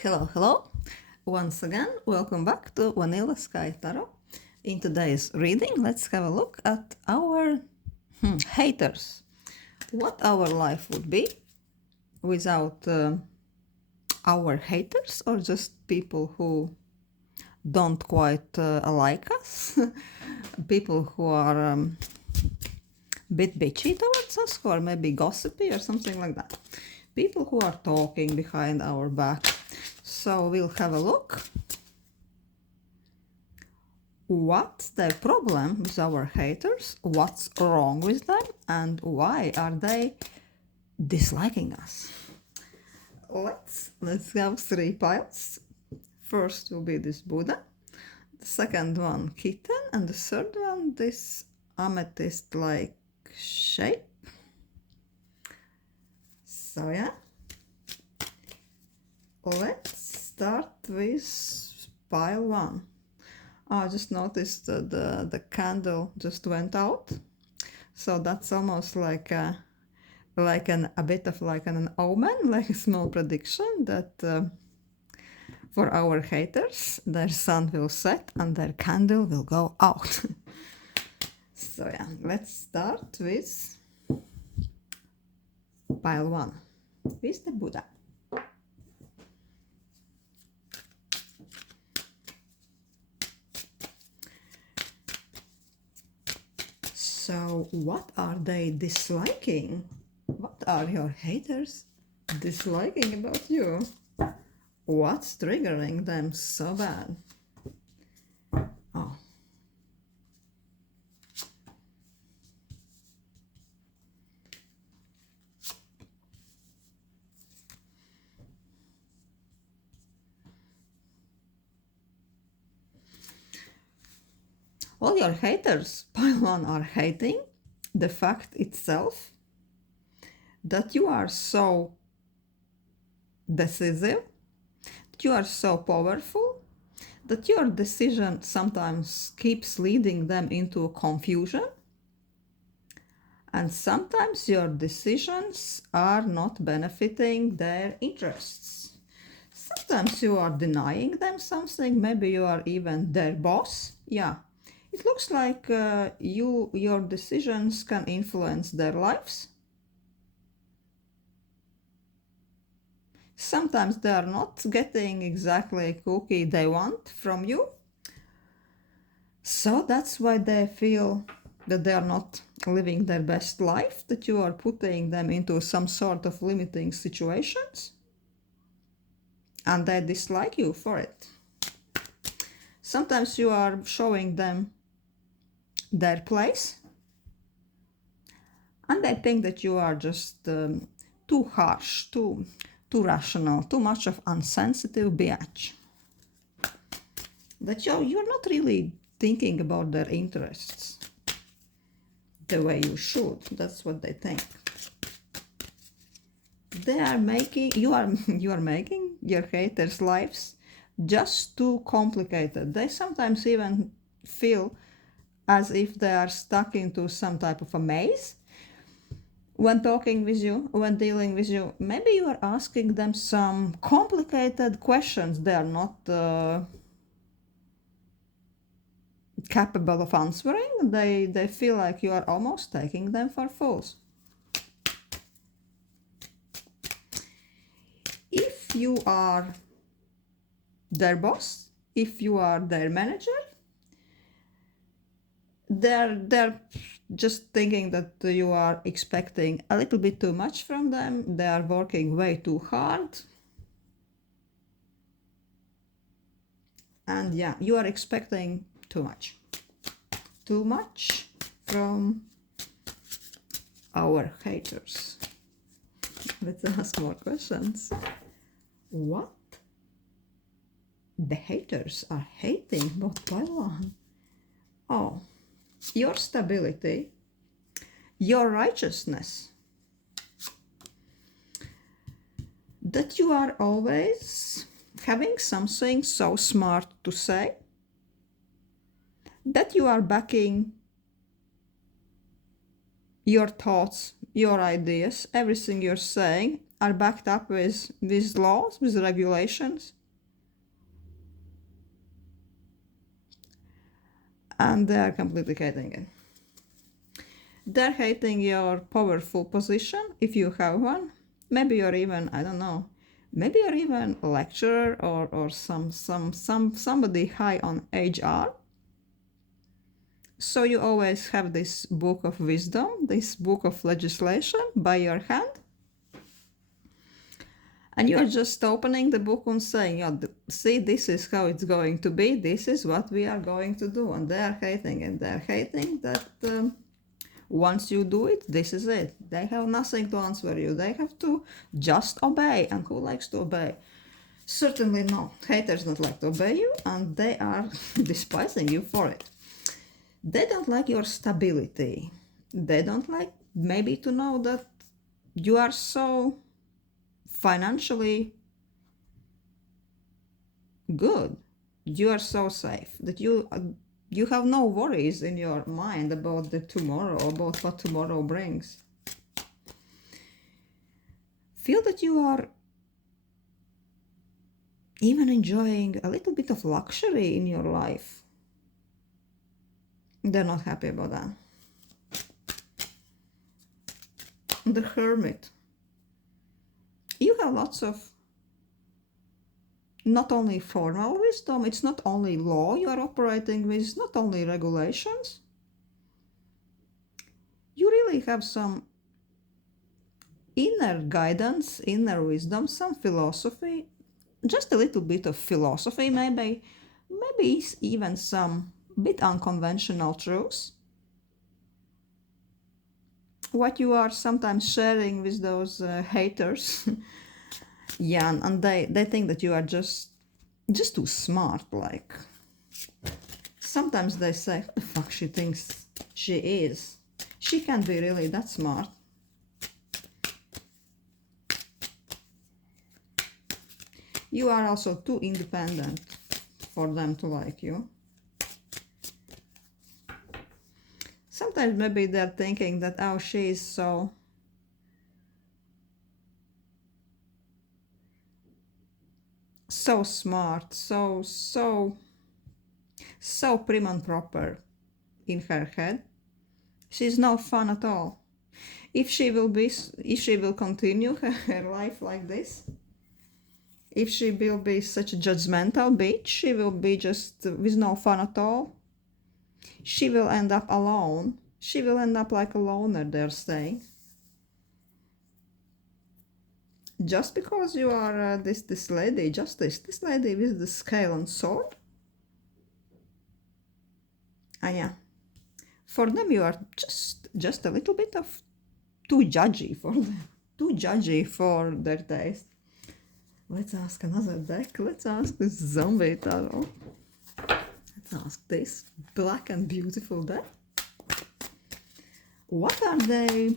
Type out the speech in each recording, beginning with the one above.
Hello, hello. Once again, welcome back to Vanilla Sky Tarot. In today's reading, let's have a look at our haters. What our life would be without our haters, or just people who don't quite like us, people who are a bit bitchy towards us, who are maybe gossipy or something like that. People who are talking behind our back. So we'll have a look. What's the problem with our haters? What's wrong with them? And why are they disliking us? Let's have three piles. First will be this Buddha, the second one kitten, and the third one this amethyst-like shape. So yeah, let's start with pile one. I just noticed that the candle just went out, so that's almost like a bit of like an omen, like a small prediction that for our haters, their sun will set and their candle will go out. So yeah, let's start with pile one, with the Buddha. So what are they disliking? What are your haters disliking about you? What's triggering them so bad? Oh. All your haters, pile one, are hating the fact itself that you are so decisive, that you are so powerful, that your decision sometimes keeps leading them into confusion, and sometimes your decisions are not benefiting their interests. Sometimes you are denying them something, maybe you are even their boss. Yeah, it looks like your decisions can influence their lives. Sometimes they are not getting exactly a cookie they want from you. So that's why they feel that they are not living their best life, that you are putting them into some sort of limiting situations. And they dislike you for it. Sometimes you are showing them their place, and they think that you are just too harsh, too rational, too much of insensitive bitch. That you're not really thinking about their interests the way you should. That's what they think. They are making you are making your haters' lives just too complicated. They sometimes even feel as if they are stuck into some type of a maze when talking with you, when dealing with you. Maybe you are asking them some complicated questions they are not capable of answering. They feel like you are almost taking them for fools. If you are their boss, if you are their manager, they're just thinking that you are expecting a little bit too much from them. They are working way too hard. And yeah, you are expecting too much. Too much from our haters. Let's ask more questions. What the haters are hating about Taiwan? Oh, your stability, your righteousness, that you are always having something so smart to say, that you are backing your thoughts, your ideas, everything you're saying are backed up with laws, with regulations. And they are completely hating it. They're hating your powerful position, if you have one. Maybe you're even, I don't know, maybe you're even a lecturer or somebody high on HR. So you always have this book of wisdom, this book of legislation by your hand. And you're just opening the book and saying, yeah, see, this is how it's going to be. This is what we are going to do. And they are hating it. They're hating that once you do it, this is it. They have nothing to answer you. They have to just obey. And who likes to obey? Certainly no. Haters don't like to obey you, and they are despising you for it. They don't like your stability. They don't like maybe to know that you are so financially good. You are so safe that you have no worries in your mind about the tomorrow, about what tomorrow brings. Feel that you are even enjoying a little bit of luxury in your life. They're not happy about that. The Hermit. You have lots of not only formal wisdom, it's not only law you are operating with, not only regulations. You really have some inner guidance, inner wisdom, some philosophy, just a little bit of philosophy, maybe even some bit unconventional truths. What you are sometimes sharing with those haters, yeah, and they think that you are just too smart. Like sometimes they say, "What the fuck she thinks she is? She can't be really that smart." You are also too independent for them to like you. Sometimes maybe they're thinking that, oh, she is so smart, so prim and proper in her head. She's no fun at all. If she will continue her life like this, if she will be such a judgmental bitch, she will be just with no fun at all. She will end up alone. She will end up like a loner, they're saying. Just because you are this lady, Justice, this lady with the scale and sword. And yeah, for them you are just a little bit of too judgy for them, too judgy for their taste. Let's ask another deck. Let's ask this zombie tarot. Let's ask this black and beautiful deck. What are they?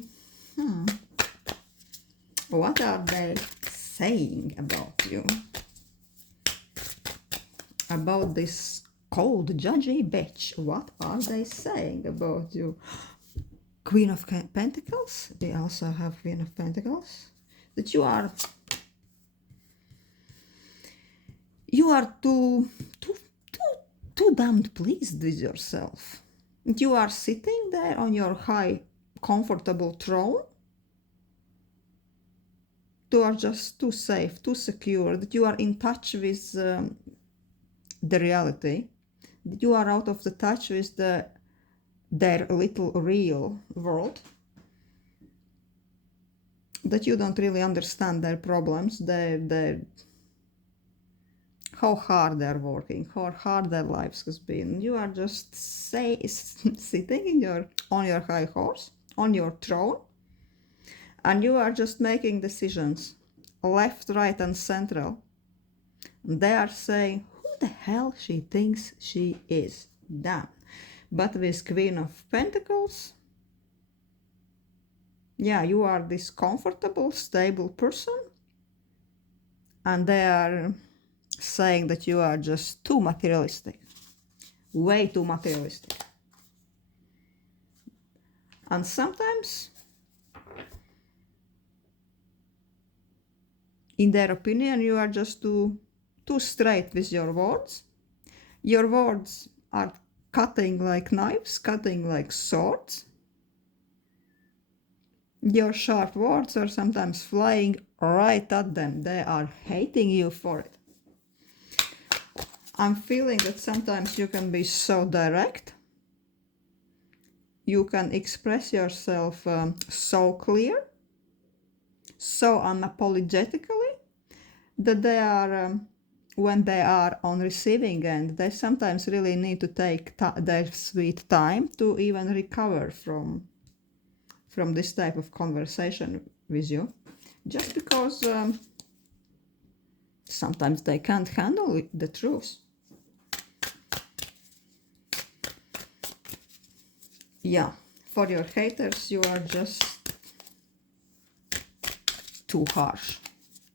What are they saying about you? About this cold, judgy bitch. What are they saying about you? Queen of Pentacles. They also have Queen of Pentacles. That you are too damned pleased with yourself. You are sitting there on your high, comfortable throne. You are just too safe, too secure, that you are in touch with the reality, that you are out of the touch with their little real world, that you don't really understand their problems, how hard they're working, how hard their lives has been. You are just sitting on your high horse, on your throne, and you are just making decisions, left, right, and central. They are saying, who the hell she thinks she is? Damn. But with Queen of Pentacles, yeah, you are this comfortable, stable person, and they are saying that you are just too materialistic, way too materialistic. And sometimes in their opinion, you are just too straight with your words. Your words are cutting like knives, cutting like swords. Your sharp words are sometimes flying right at them. They are hating you for it. I'm feeling that sometimes you can be so direct. You can express yourself so clear, so unapologetically, that they are, when they are on receiving end, they sometimes really need to take their sweet time to even recover from this type of conversation with you, just because sometimes they can't handle the truth. Yeah, for your haters, you are just too harsh,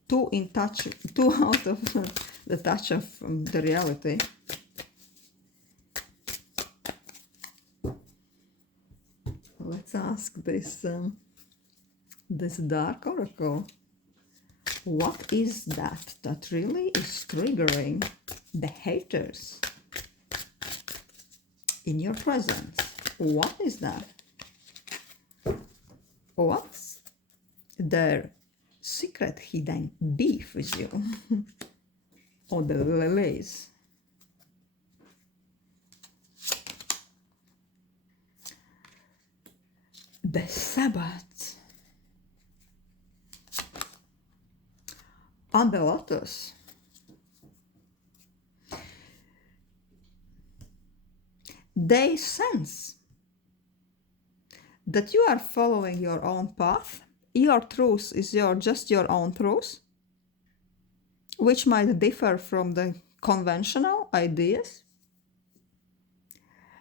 too in touch, too out of the touch of the reality. Let's ask this dark oracle. What is that really is triggering the haters in your presence? What is that? What's their secret hidden beef with you? Or the lilies? The Sabbath. On the lotus. They sense that you are following your own path. Your truth is just your own truth, which might differ from the conventional ideas.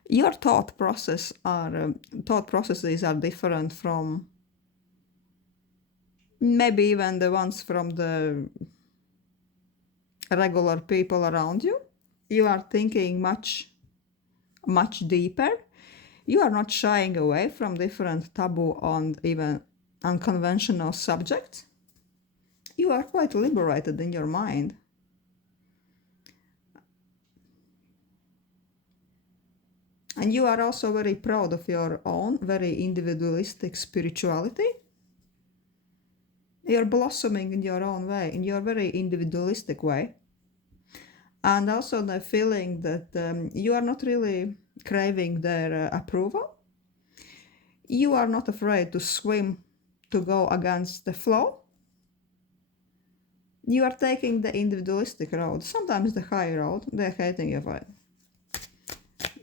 Your thought processes are different from maybe even the ones from the regular people around you. You are thinking much deeper. You are not shying away from different taboo and even unconventional subjects. You are quite liberated in your mind. And you are also very proud of your own very individualistic spirituality. You're blossoming in your own way, in your very individualistic way. And also the feeling that you are not really craving their approval. You are not afraid to swim, to go against the flow. You are taking the individualistic road, sometimes the high road. They're hating you for it.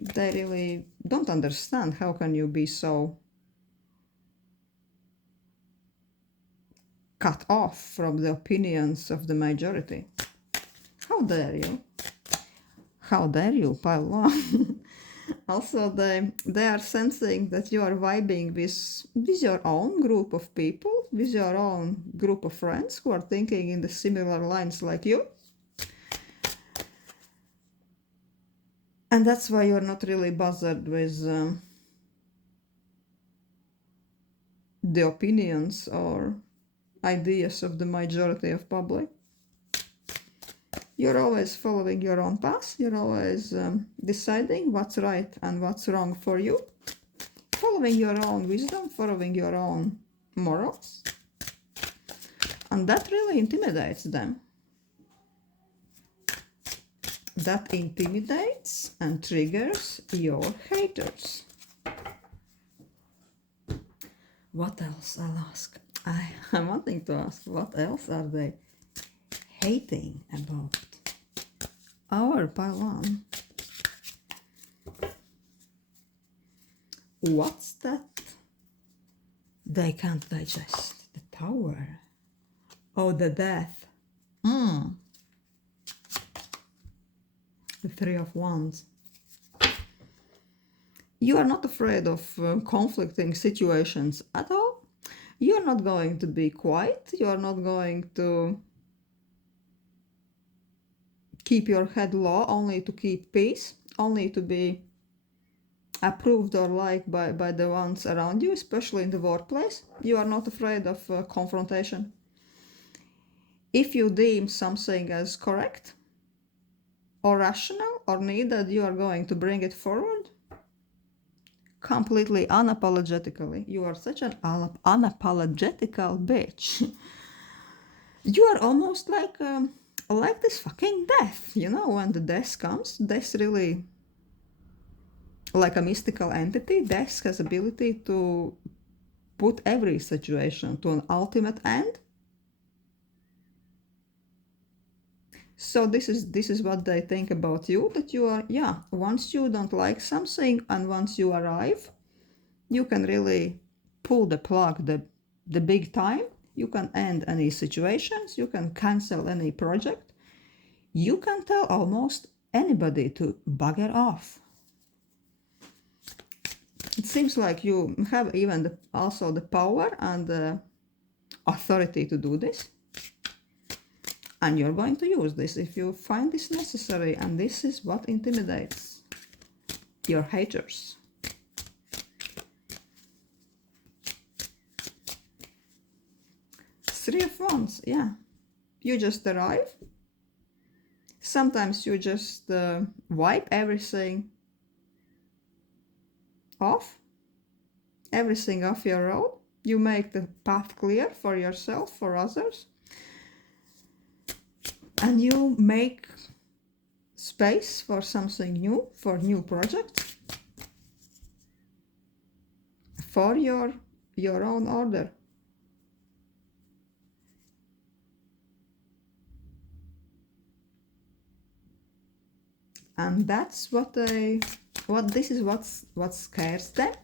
They really don't understand how can you be so cut off from the opinions of the majority. How dare you? How dare you, pile one? Also, they are sensing that you are vibing with your own group of people, with your own group of friends who are thinking in the similar lines like you. And that's why you're not really bothered with the opinions or ideas of the majority of public. You're always following your own path. You're always deciding what's right and what's wrong for you. Following your own wisdom, following your own morals. And that really intimidates them. That intimidates and triggers your haters. What else? I'll ask. I'm wanting to ask, what else are they hating about our pile-on? What's that they can't digest? The Tower. Oh, the Death. The Three of Wands. You are not afraid of conflicting situations at all. You are not going to be quiet. You are not going to keep your head low only to keep peace, only to be approved or liked by the ones around you, especially in the workplace. You are not afraid of confrontation. If you deem something as correct or rational or needed, you are going to bring it forward completely unapologetically. You are such an unapologetical bitch. You are almost like this fucking death. You know, when the death comes, death really, like a mystical entity, death has ability to put every situation to an ultimate end. So this is what they think about you, that you are, yeah, once you don't like something and once you arrive, you can really pull the plug the big time. You can end any situations, you can cancel any project, you can tell almost anybody to bugger off. It seems like you have even also the power and the authority to do this. And you're going to use this if you find this necessary, and this is what intimidates your haters. Three of Wands, yeah. You just arrive. Sometimes you just wipe everything off. Everything off your road. You make the path clear for yourself, for others. And you make space for something new, for new projects, for your own order. And that's what scares them,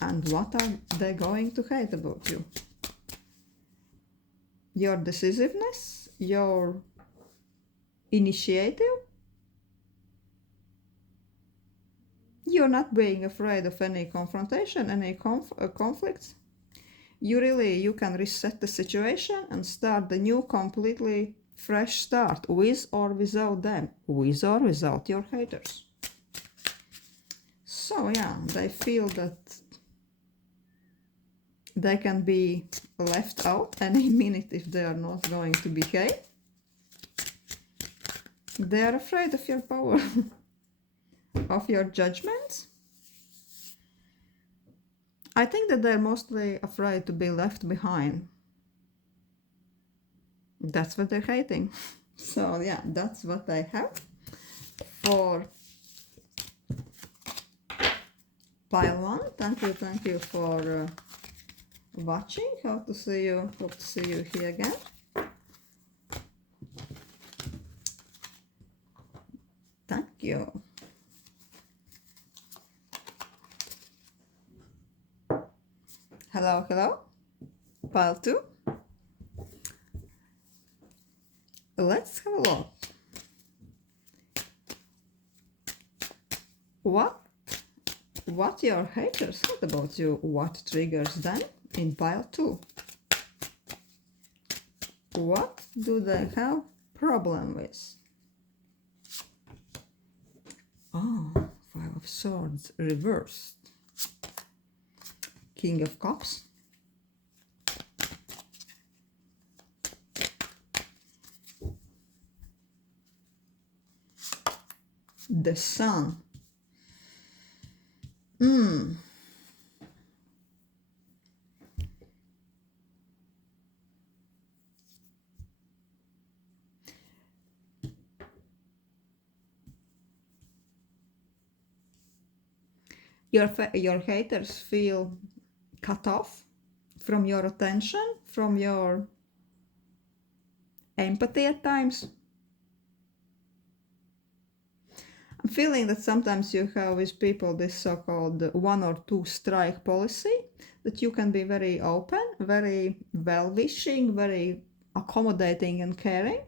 and what are they going to hate about you? Your decisiveness, your initiative. You're not being afraid of any confrontation, any conflicts. You can reset the situation and start the new, completely fresh start, with or without them, with or without your haters. So yeah, they feel that they can be left out any minute if they are not going to behave. They are afraid of your power, of your judgments. I think that they're mostly afraid to be left behind. That's what they're hating. So yeah, that's what I have for pile 1. Thank you for watching. Hope to see you here again. Thank you. Hello. Pile 2. Let's have a look. What your haters thought about you? What triggers them in pile 2? What do they have problem with? Oh, 5 of Swords reversed. King of Cups. The Sun. Your haters feel cut off from your attention, from your empathy at times. I'm feeling that sometimes you have with people this so-called 1 or 2 strike policy, that you can be very open, very well-wishing, very accommodating and caring,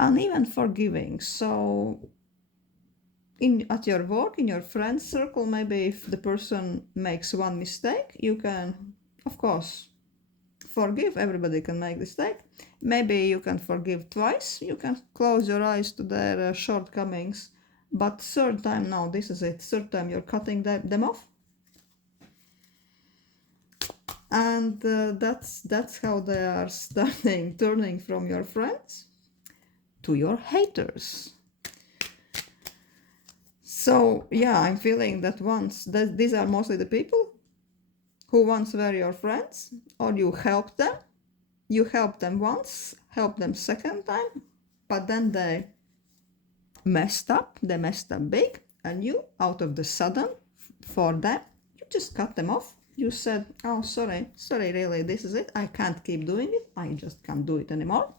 and even forgiving. So at your work, in your friend circle, maybe if the person makes one mistake, you can, of course, forgive. Everybody can make mistake. Maybe you can forgive twice. You can close your eyes to their shortcomings. But third time, no, this is it. Third time you're cutting them off. And that's how they are turning from your friends to your haters. So yeah, I'm feeling that these are mostly the people who once were your friends, or you helped them. You helped them once, helped them second time, but then they messed up. They messed up big, and you, out of the sudden, for them, you just cut them off. You said, "Oh, sorry, really, this is it. I can't keep doing it. I just can't do it anymore."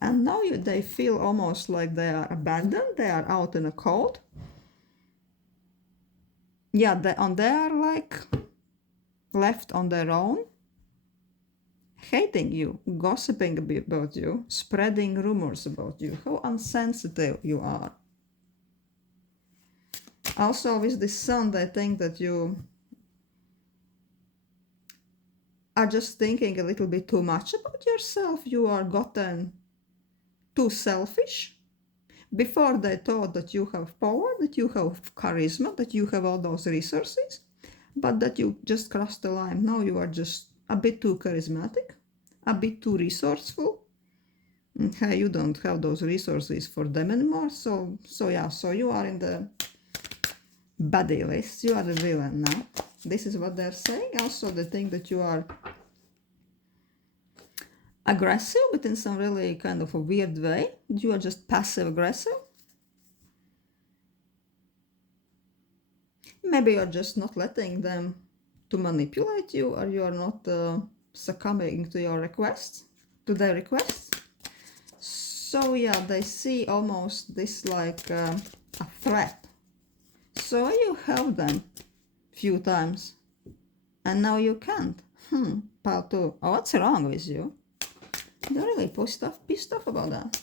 And now they feel almost like they are abandoned. They are out in the cold. Yeah, they are like left on their own, hating you, gossiping about you, spreading rumors about you, how insensitive you are. Also, with this sun, they think that you are just thinking a little bit too much about yourself. You are gotten too selfish. Before they thought that you have power, that you have charisma, that you have all those resources, but that you just crossed the line. Now you are just a bit too charismatic, a bit too resourceful. Okay, you don't have those resources for them anymore. So you are in the buddy list. You are the villain now. This is what they're saying. Also, they think that you are aggressive, but in some really kind of a weird way. You are just passive aggressive. Maybe you're just not letting them to manipulate you, or you are not succumbing to your requests, to their requests. So yeah, they see almost this like a threat. So you help them few times, and now you can't. Part two. Oh, what's wrong with you? They're really pissed off about that.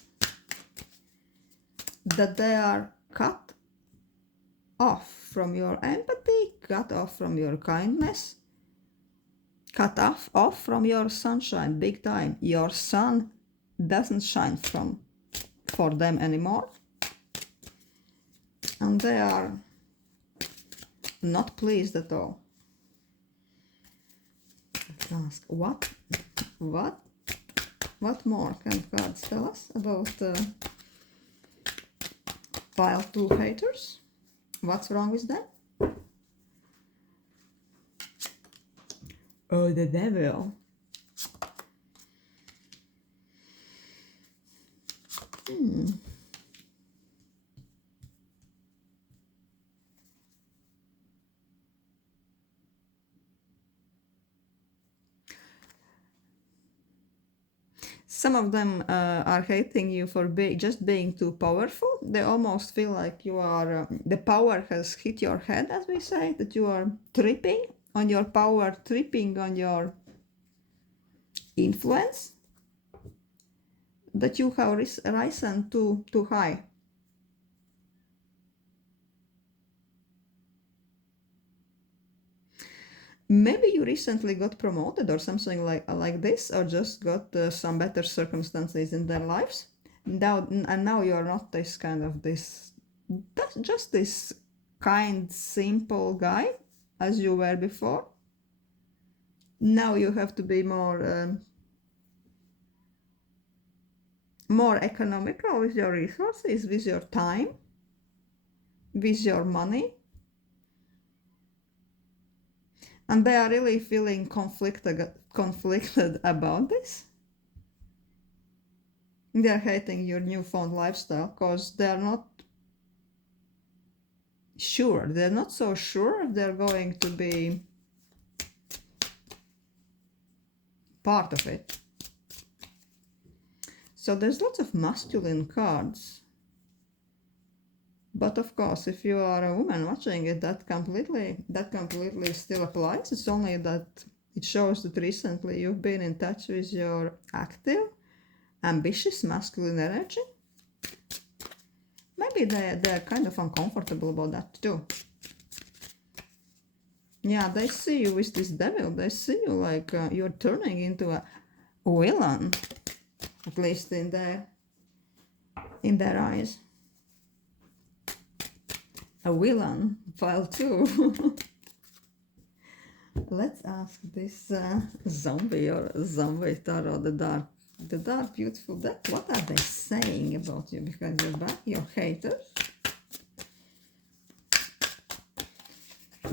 That they are cut off from your empathy, cut off from your kindness, cut off from your sunshine, big time. Your sun doesn't shine for them anymore. And they are not pleased at all. Let's ask, what more can cards tell us about pile 2 haters? What's wrong with them? Oh, the devil. Some of them are hating you for just being too powerful. They almost feel like you are, the power has hit your head, as we say, that you are tripping on your power, tripping on your influence, that you have risen too high. Maybe you recently got promoted or something like this, or just got some better circumstances in their lives. Now you're not this kind of just this kind, simple guy as you were before. Now you have to be more economical with your resources, with your time, with your money. And they are really feeling conflicted about this. They're hating your newfound lifestyle because they're not sure. They're not so sure if they're going to be part of it. So there's lots of masculine cards. But of course, if you are a woman watching it, that completely still applies. It's only that it shows that recently you've been in touch with your active, ambitious masculine energy. Maybe they're kind of uncomfortable about that too. Yeah, they see you with this devil. They see you like you're turning into a villain, at least in their eyes. A villain, pile 2. Let's ask this zombie or zombie tarot, the dark, beautiful deck. What are they saying about you behind your back? Your haters,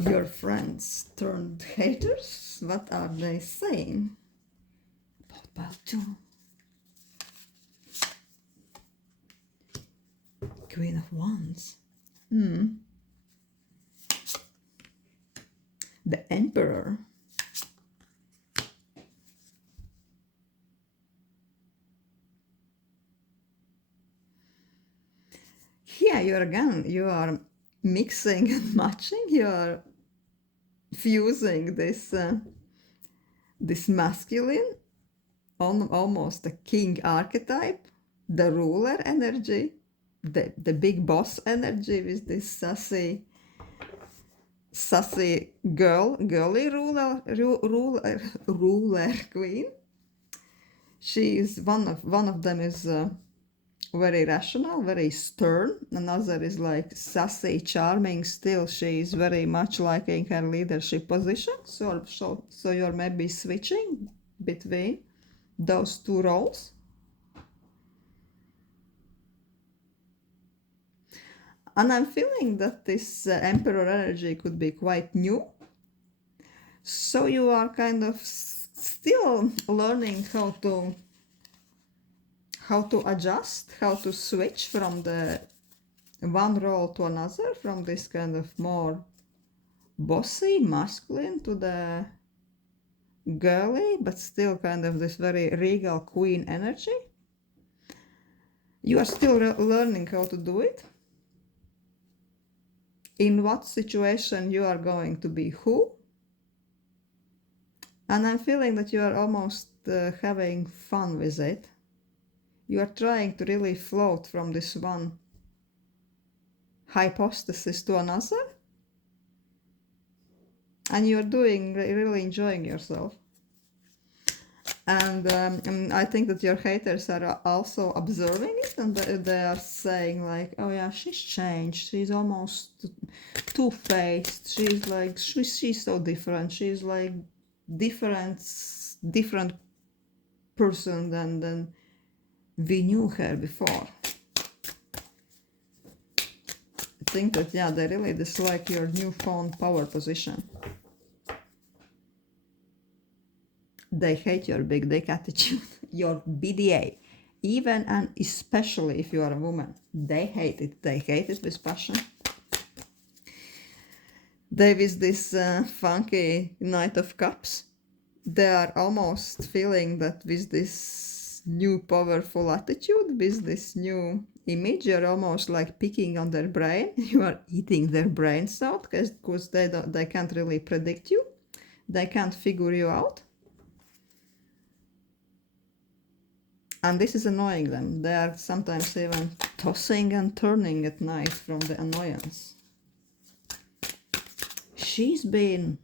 your friends turned haters. What are they saying about you? Queen of Wands. The Emperor. Here you are mixing and matching, you are fusing this masculine, almost a king archetype, the ruler energy, the big boss energy with this sassy girly ruler queen. She is one of them is very rational, very stern. Another is like sassy, charming. Still, she is very much liking her leadership position. So you're maybe switching between those two roles. And I'm feeling that this Emperor energy could be quite new. So you are kind of still learning how to adjust, how to switch from the one role to another, from this kind of more bossy, masculine to the girly, but still kind of this very regal queen energy. You are still learning how to do it. In what situation you are going to be who. And I'm feeling that you are almost having fun with it. You are trying to really float from this one hypostasis to another. And you're really enjoying yourself. And I think that your haters are also observing it, and they are saying like, oh yeah, she's changed, she's almost two-faced, she's like, she's so different, she's like different person than we knew her before. I think that, yeah, they really dislike your newfound power position. They hate your big dick attitude, your BDA, even and especially if you are a woman. They hate it. They hate it with passion. They with this funky Knight of Cups. They are almost feeling that with this new powerful attitude, with this new image, you're almost like picking on their brain. You are eating their brains out because they can't really predict you. They can't figure you out. And this is annoying them. They are sometimes even tossing and turning at night from the annoyance. She's been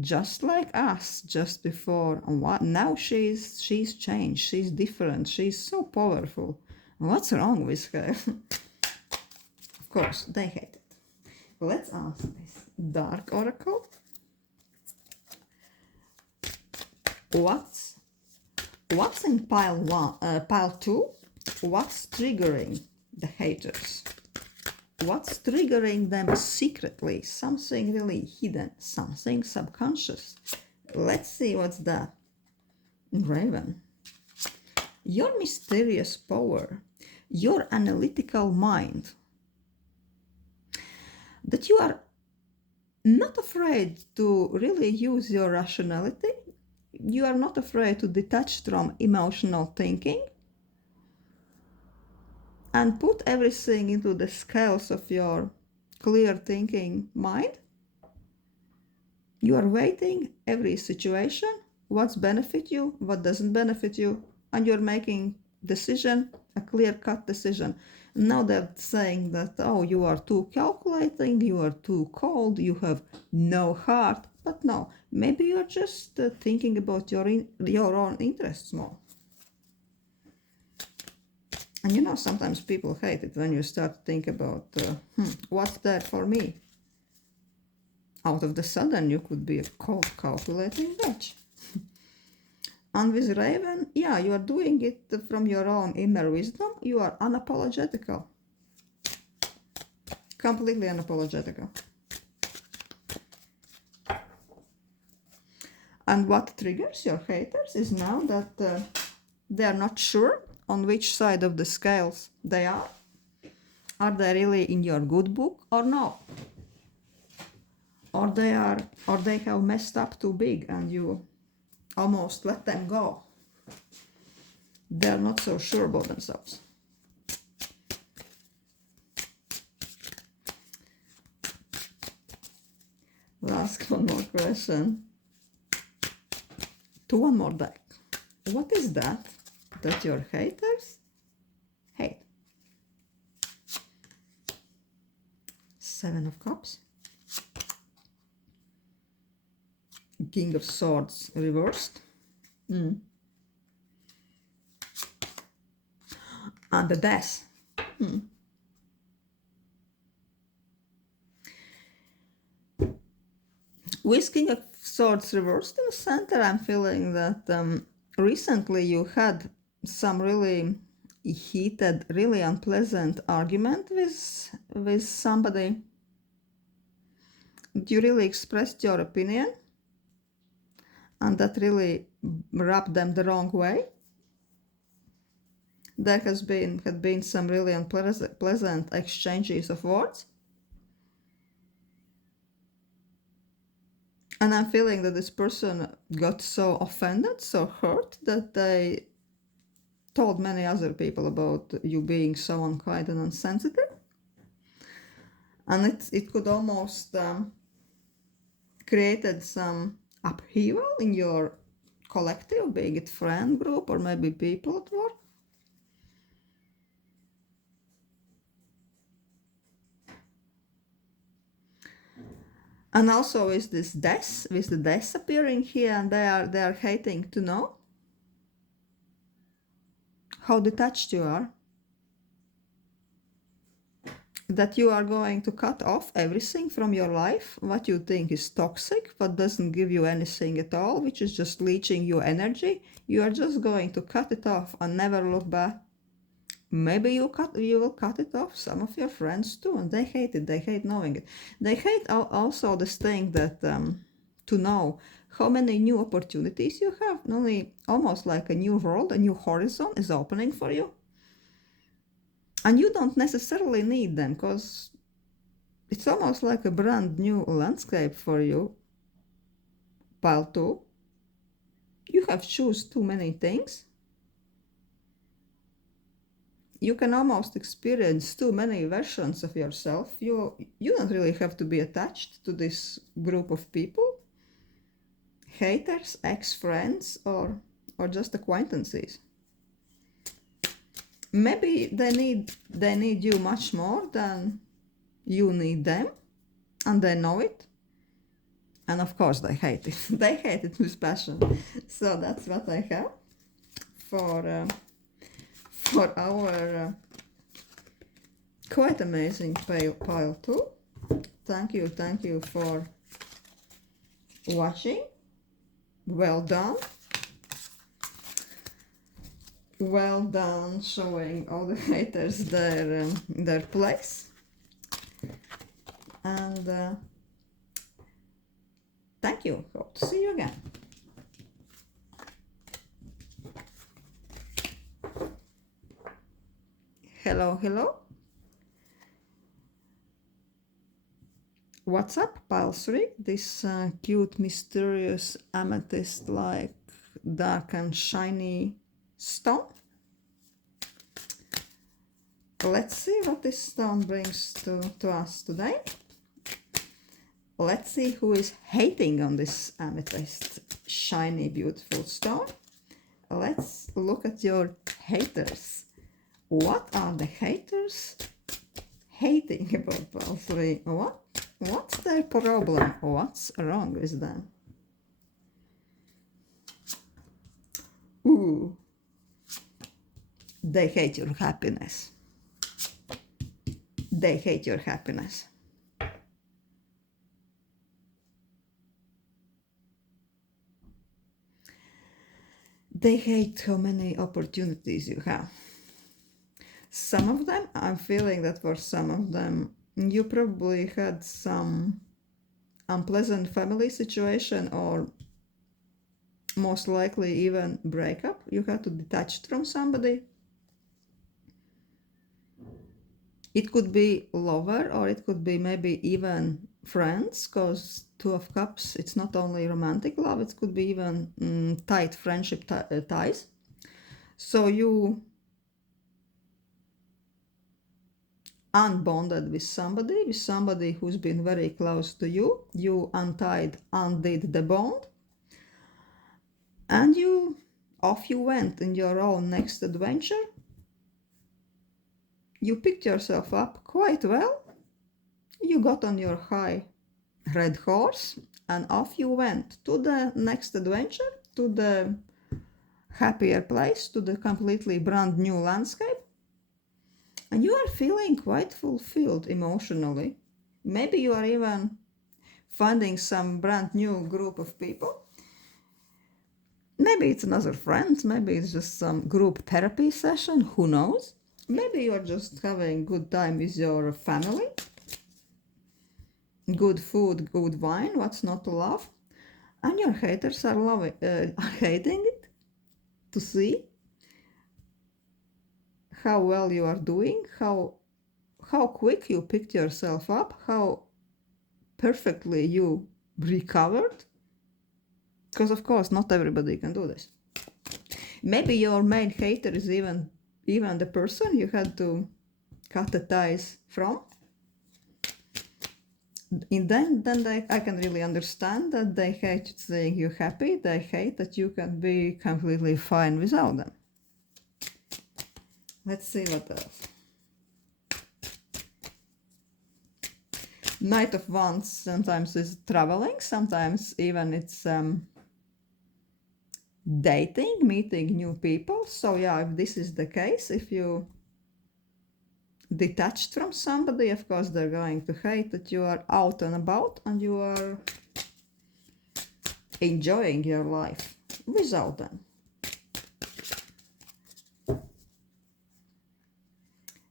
just like us just before. And now she's changed. She's different. She's so powerful. What's wrong with her? Of course, they hate it. Let's ask this Dark Oracle. What's in pile 2? What's triggering the haters? What's triggering them secretly? Something really hidden, something subconscious. Let's see what's that. Raven. Your mysterious power, your analytical mind, that you are not afraid to really use your rationality. You are not afraid to detach from emotional thinking and put everything into the scales of your clear thinking mind. You are weighing every situation, what's benefit you, what doesn't benefit you, and you're making decision, a clear-cut decision. Now they're saying that, oh, you are too calculating, you are too cold, you have no heart. But no, maybe you're just thinking about your own interests more. And you know, sometimes people hate it when you start to think about what's there for me. out of the sudden you could be a cold, calculating bitch. And with Raven, yeah, you are doing it from your own inner wisdom. You are unapologetical. Completely unapologetical. And what triggers your haters is now that they are not sure on which side of the scales they are. Are they really in your good book or no? Or they have messed up too big and you almost let them go. They're not so sure about themselves. I'll ask one more question to one more deck. What is that your haters hate? Seven of Cups. King of Swords reversed. And the Death. With King of Swords reversed in the center, I'm feeling that recently you had some really heated, really unpleasant argument with somebody. You really expressed your opinion, and that really rubbed them the wrong way. There had been some really unpleasant exchanges of words. And I'm feeling that this person got so offended, so hurt, that they told many other people about you being so unquiet and insensitive. And it could almost created some upheaval in your collective, be it friend group or maybe people at work. And also with this death, with the death appearing here, and they are hating to know how detached you are. That you are going to cut off everything from your life, what you think is toxic, what doesn't give you anything at all, which is just leeching your energy. You are just going to cut it off and never look back. Maybe you will cut it off some of your friends too, and they hate it. They hate knowing it. They hate also this thing that to know how many new opportunities you have. Only almost like a new world, a new horizon is opening for you. And you don't necessarily need them, because it's almost like a brand new landscape for you. Pile 2. You have choose too many things. You can almost experience too many versions of yourself. You don't really have to be attached to this group of people. Haters, ex-friends, or just acquaintances. Maybe they need you much more than you need them, and they know it. And of course they hate it. They hate it with passion. So that's what I have for our quite amazing pile 2. Thank you for watching. Well done. Well done showing all the haters their place. And thank you. Hope to see you again. Hello. What's up, pile 3? This cute, mysterious amethyst-like dark and shiny stone. Let's see what this stone brings to us today. Let's see who is hating on this amethyst, shiny, beautiful stone. Let's look at your haters. What are the haters hating about pile 3? What's their problem? What's wrong with them? Ooh, they hate your happiness. They hate your happiness. They hate how many opportunities you have. Some of them, I'm feeling that for some of them, you probably had some unpleasant family situation, or most likely even breakup. You had to detach from somebody. It could be lover, or it could be maybe even friends, because Two of Cups, it's not only romantic love, it could be even tight friendship ties. So you unbonded with somebody who's been very close to you. You undid the bond, and off you went in your own next adventure. You picked yourself up quite well. You got on your high red horse, and off you went to the next adventure, to the happier place, to the completely brand new landscape. And you are feeling quite fulfilled emotionally. Maybe you are even finding some brand new group of people. Maybe it's another friend, maybe it's just some group therapy session, who knows? Maybe you're just having good time with your family. Good food, good wine, what's not to love? And your haters are hating it, to see how well you are doing, how quick you picked yourself up, how perfectly you recovered. Because of course not everybody can do this. Maybe your main hater is even the person you had to cut the ties from. And then I can really understand that they hate seeing you happy. They hate that you can be completely fine without them. Let's see what else. Knight of Wands sometimes is traveling, sometimes even it's dating, meeting new people. So yeah, if this is the case, if you detached from somebody, of course they're going to hate that you are out and about and you are enjoying your life without them.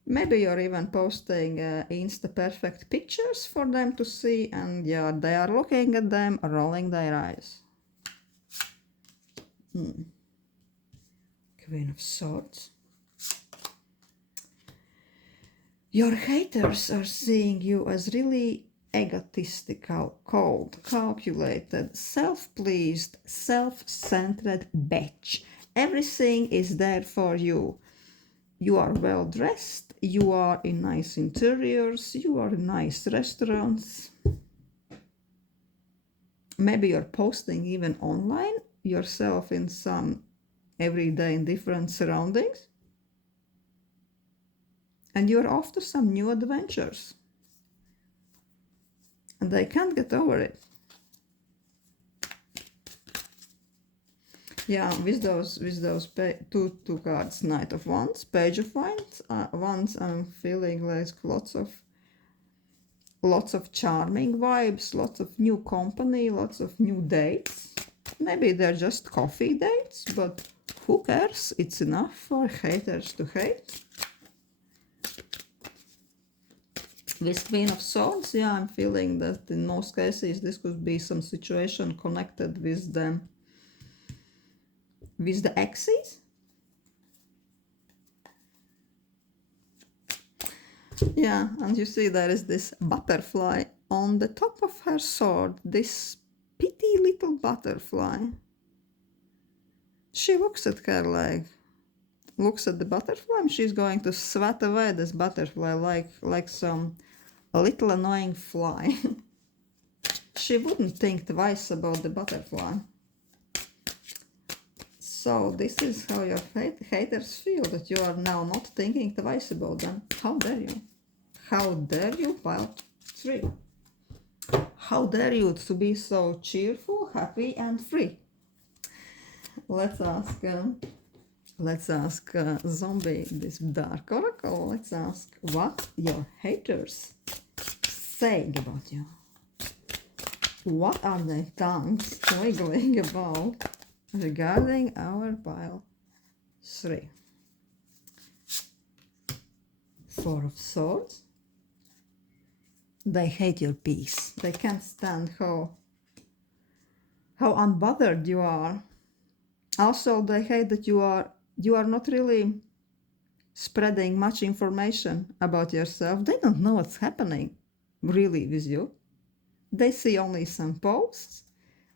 Maybe you're even posting Insta perfect pictures for them to see, and yeah, they are looking at them, rolling their eyes. Queen of Swords. Your haters are seeing you as really egotistical, cold, calculated, self-pleased, self-centered bitch. Everything is there for you. You are well dressed, you are in nice interiors, you are in nice restaurants. Maybe you're posting even online yourself in some everyday in different surroundings. And you're off to some new adventures. And they can't get over it. Yeah, with those two cards, Knight of Wands, Page of Wands, I'm feeling like lots of charming vibes, lots of new company, lots of new dates. Maybe they're just coffee dates, but who cares? It's enough for haters to hate. With Queen of Swords, yeah, I'm feeling that in most cases this could be some situation connected with the exes. Yeah, and you see there is this butterfly on the top of her sword, this petty little butterfly. She looks at her looks at the butterfly, and she's going to swat away this butterfly like some little annoying fly. She wouldn't think twice about the butterfly. So this is how your haters feel, that you are now not thinking twice about them. How dare you? How dare you, pile 3? How dare you to be so cheerful, happy and free? Let's ask Zombie, this dark oracle. Let's ask what your haters saying about you. What are their tongues twiggling about? regarding our pile 3. 4 of Swords. They hate your peace. They can't stand how unbothered you are. Also, they hate that you are not really spreading much information about yourself. They don't know what's happening really with you. They see only some posts.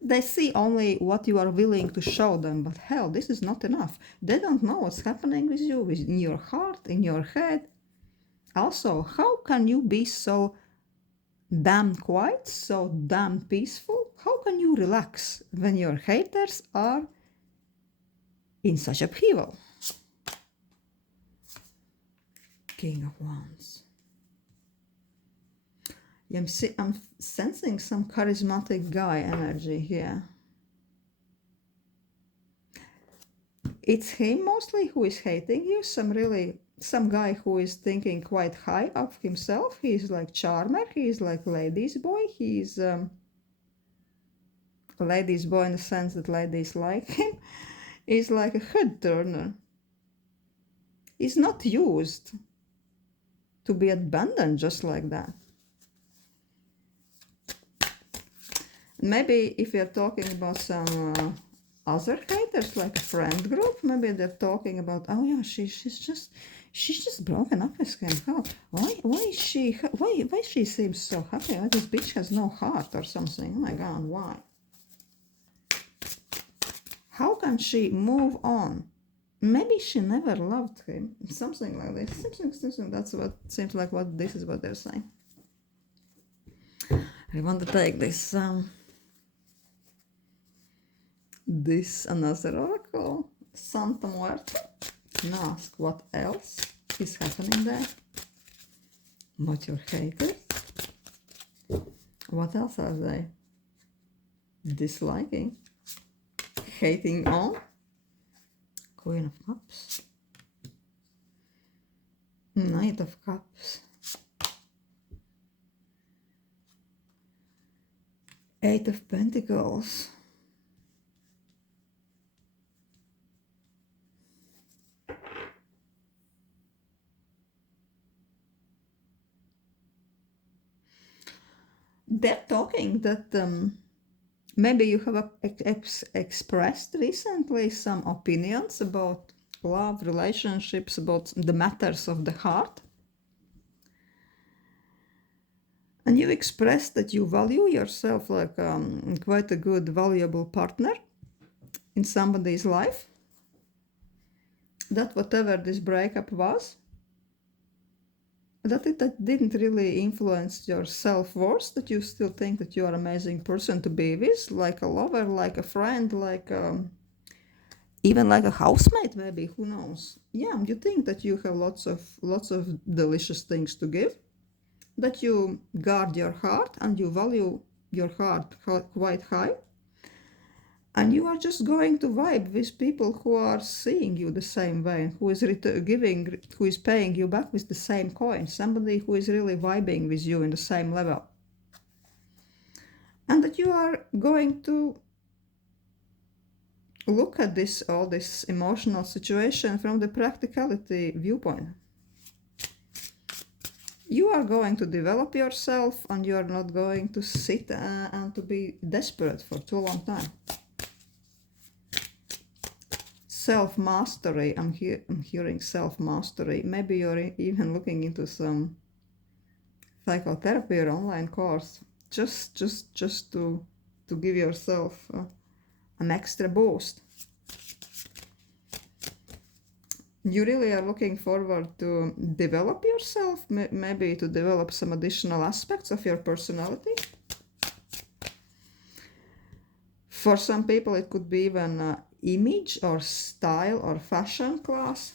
They see only what you are willing to show them, but hell, this is not enough. They don't know what's happening with you, in your heart, in your head. Also, how can you be so damn quiet, so damn peaceful? How can you relax when your haters are in such upheaval? King of Wands. I'm sensing some charismatic guy energy here. It's him mostly who is hating you, some guy who is thinking quite high of himself. He's like charmer, he's like ladies boy, he's ladies boy in the sense that ladies like him. He's like a head turner. He's not used to be abandoned just like that. Maybe if you're talking about some other haters, like a friend group, maybe they're talking about, oh yeah, she's just broken up with him. How? Why she seems so happy? Why this bitch has no heart or something? Oh my god, why? How can she move on? Maybe she never loved him. Something like this. Something. That's what seems like. This is what they're saying. I want to take this. This another oracle, Santa Muerte, and ask what else is happening there. What your haters? What else are they disliking? Hating on? Queen of Cups. Knight of Cups. Eight of Pentacles. They're talking that maybe you have expressed recently some opinions about love, relationships, about the matters of the heart. And you expressed that you value yourself like quite a good, valuable partner in somebody's life. That whatever this breakup was, that didn't really influence your self-worth, that you still think that you are an amazing person to be with, like a lover, like a friend, like even like a housemate, maybe, who knows. Yeah, you think that you have lots of delicious things to give, that you guard your heart and you value your heart quite high, and you are just going to vibe with people who are seeing you the same way, who is paying you back with the same coin, somebody who is really vibing with you in the same level. And that you are going to look at all this emotional situation from the practicality viewpoint. You are going to develop yourself, and you are not going to sit and to be desperate for too long time. Self-mastery, I'm hearing self-mastery. Maybe you're even looking into some psychotherapy or online course, just to give yourself an extra boost. You really are looking forward to develop yourself, maybe to develop some additional aspects of your personality. For some people it could be even image or style or fashion class,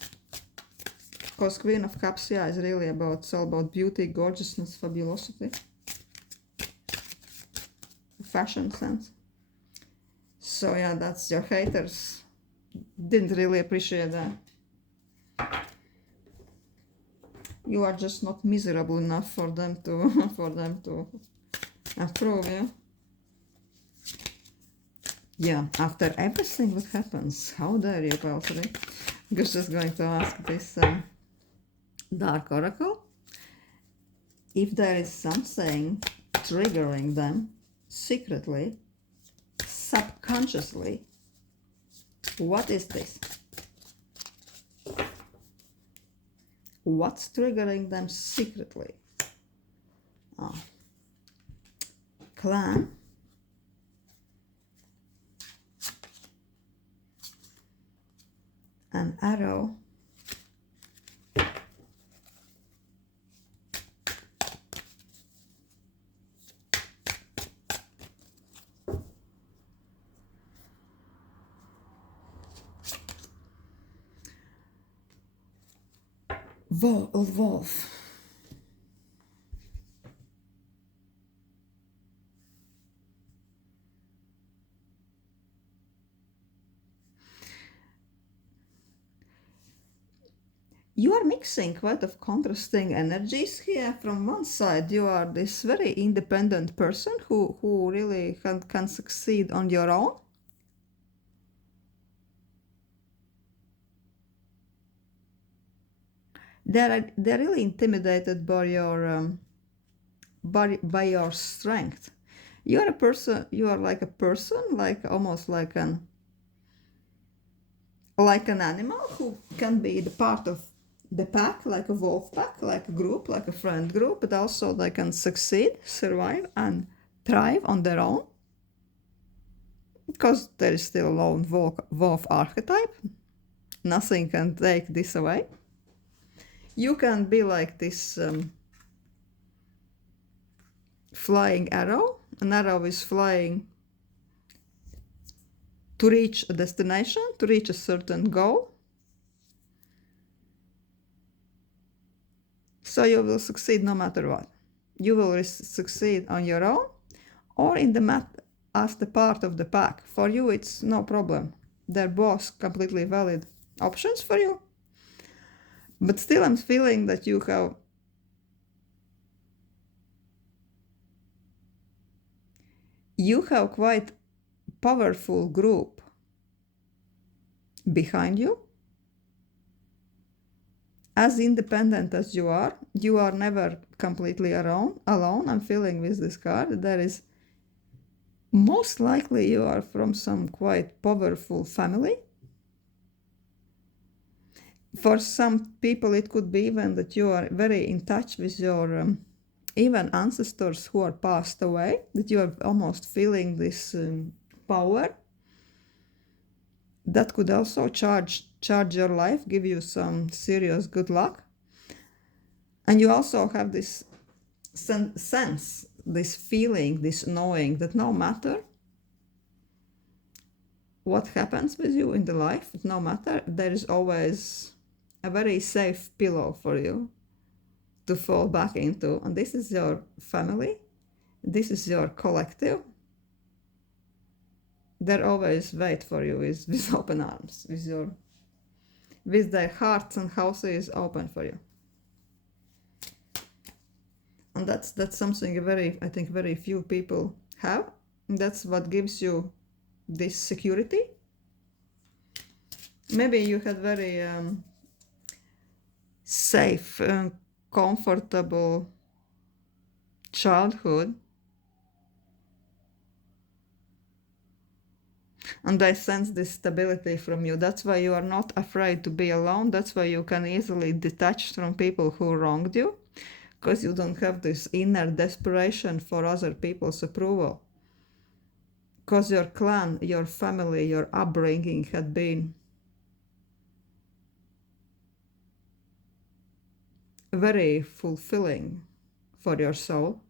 because Queen of Cups, yeah, is really it's all about beauty, gorgeousness, fabulosity, fashion sense. So yeah, that's your haters didn't really appreciate that. You are just not miserable enough for them to approve, yeah. Yeah, after everything what happens, how dare you, Valtteri? I'm just going to ask this Dark Oracle if there is something triggering them secretly, subconsciously. What is this? What's triggering them secretly? Oh. Clan. An arrow. Wolf. You are mixing quite of contrasting energies here. From one side, you are this very independent person who really can succeed on your own. They're really intimidated by your by your strength. You are a person. You are like a person, like almost like an animal who can be the part of the pack, like a wolf pack, like a group, like a friend group, but also they can succeed, survive, and thrive on their own. Because there is still a lone wolf archetype. Nothing can take this away. You can be like this flying arrow. An arrow is flying to reach a destination, to reach a certain goal. So you will succeed no matter what. You will succeed on your own or in the as the part of the pack. For you, it's no problem. They're both completely valid options for you. But still, I'm feeling that you have quite powerful group behind you. As independent as you are never completely alone. I'm feeling with this card there is most likely you are from some quite powerful family. For some people it could be even that you are very in touch with your even ancestors who are passed away, that you are almost feeling this power that could also charge your life, give you some serious good luck. And you also have this sense, this feeling, this knowing that no matter what happens with you in the life, no matter, there is always a very safe pillow for you to fall back into. And this is your family, this is your collective. They always wait for you with open arms, with their hearts and houses open for you. And that's something I think very few people have. And that's what gives you this security. Maybe you had very safe and comfortable childhood, and I sense this stability from you. That's why you are not afraid to be alone. That's why you can easily detach from people who wronged you, because you don't have this inner desperation for other people's approval. Because your clan, your family, your upbringing had been very fulfilling for your soul.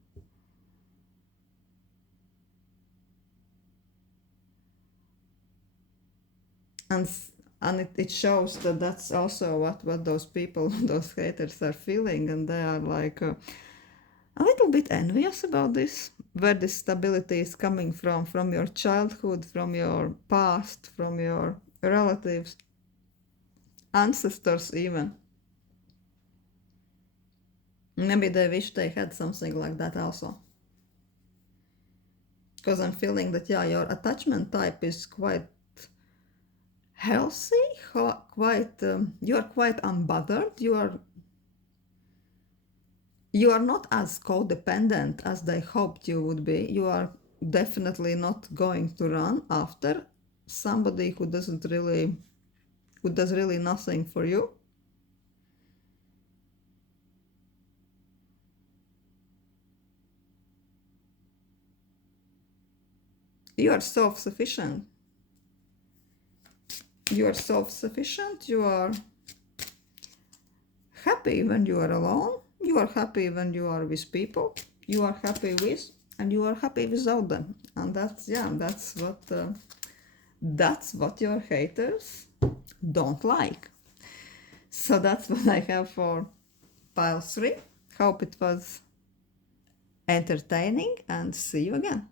And it shows that that's also what those people, those haters are feeling, and they are like a little bit envious about this, where this stability is coming from your childhood, from your past, from your relatives, ancestors even. Maybe they wish they had something like that also. because I'm feeling that, yeah, your attachment type is quite healthy, quite you are quite unbothered. You are not as codependent as they hoped you would be. You are definitely not going to run after somebody who does really nothing for you. You are self-sufficient. You are self-sufficient. You are happy when you are alone. You are happy when you are with people. You are happy with, and you are happy without them. And that's what your haters don't like. So that's what I have for pile 3. Hope it was entertaining, and see you again.